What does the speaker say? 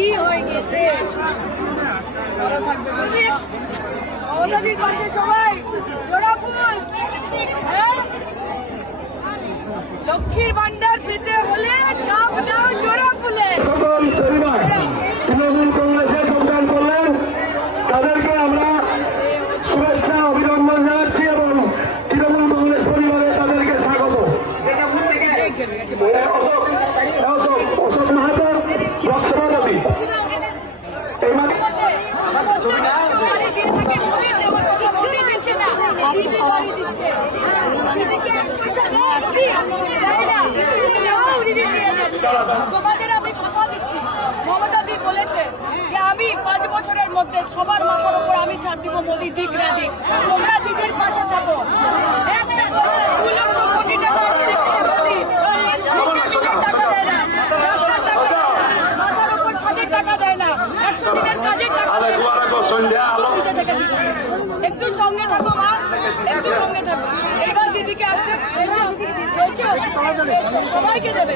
কি হয়ে গেছে? মমতাদির পাশে সবাই জোড়া ফুল। হ্যাঁ, লক্ষ্মীর ভান্ডার পেতে হলে ছাপ দাও জোড়া ফুলে। সকল পরিবার তৃণমূল কংগ্রেসে যোগদান করলেন, তাদেরকে আমরা শুভেচ্ছা অভিনন্দন জানাচ্ছি এবং তৃণমূল কংগ্রেস পরিবারে তাদেরকে স্বাগত। অশোক মাহাতো ব্লক সভাপতি। তোমাদের আমি কথা দিচ্ছি, মমতাদি বলেছে যে আমি 5 বছরের মধ্যে সবার মাথার উপর আমি ছাড় দিব, মোদি দিক না দিক, তোমরা দিদির পাশে থাকো। একটা পয়সা 2 লক্ষ কোটি টাকা রেখেছে মোদি, টাকা দেয় না, রাস্তার টাকা দেয় না, মাথার উপর ছাদের টাকা দেয় না, 100 দিনের কাজের টাকা দেয় না। নিজে থেকে দিচ্ছি, একটু সঙ্গে থাকো মা, একটু সঙ্গে থাকো। এবার দিদিকে আসতে সবাইকে দেবে।